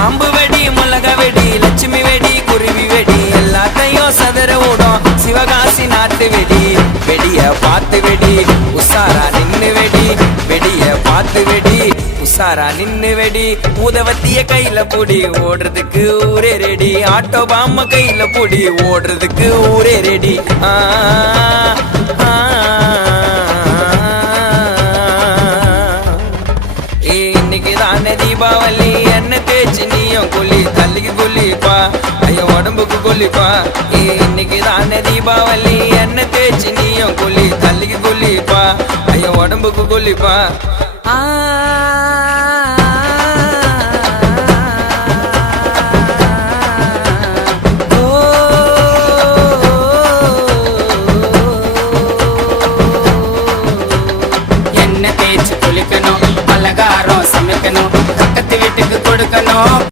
பாம்பு வெடி முலக வெடி லட்சுமி வெடி குருவி வெடி எல்லாத்தையும் சதற ஓடும் சிவகாசி நாட்டு வெடி வெடிய பார்த்து வெடி உசாரா நின்னு வெடி வெடிய பார்த்து வெடி உசாரா நின்னு வெடி ஊதவத்திய கையில புடி ஓடுறதுக்கு ஊரே ரெடி ஆட்டோ பாம்ம கையில புடி ஓடுறதுக்கு ஊரே ரெடி இன்னைக்கு தானே தீபாவளி என்ன தேய்ச்சி நீயும் குளி தள்ளிக்கு குளிப்பா ஐயோ உடம்புக்கு குளிப்பா இன்னைக்கு தானே தீபாவளி என்ன தேய்ச்சி நீயும் குளி தள்ளிக்கு குளிப்பா ஐயோ உடம்புக்கு குளிப்பா